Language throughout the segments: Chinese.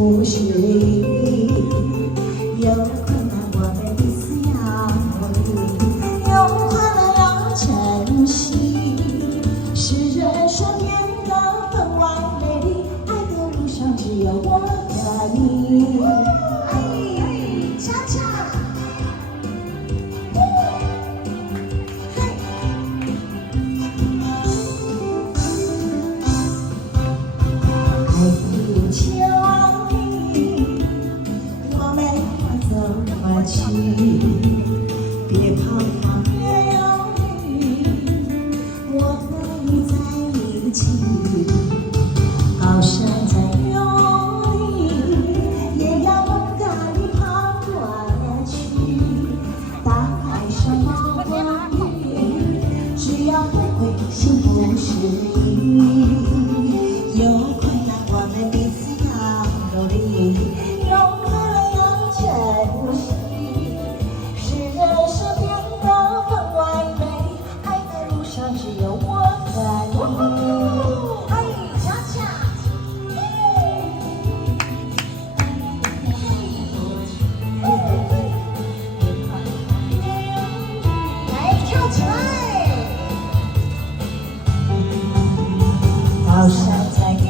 不是你。有困难我们彼此要努力，有快乐要珍惜。是人生变得分外美丽，爱的路上只有我和你。恰恰。 去，别怕怕，别犹豫，我和你在一起。高山再用力，也要勇敢地爬过去。大海上冒风雨，只要不灰心不失意。有困难我们彼此要努力，有快乐要珍惜。 只有我和你，哎，恰恰，来跳起来！高山再用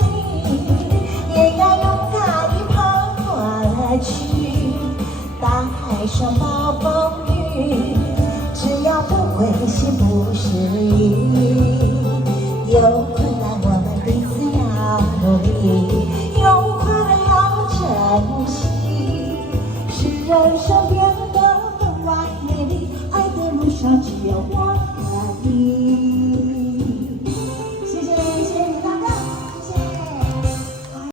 力，也要勇敢地爬过去。大海上暴风雨。 只要不灰心不失意，有困难我们彼此要努力，有快乐要珍惜。是人生变得分外美丽，爱的路上只有我。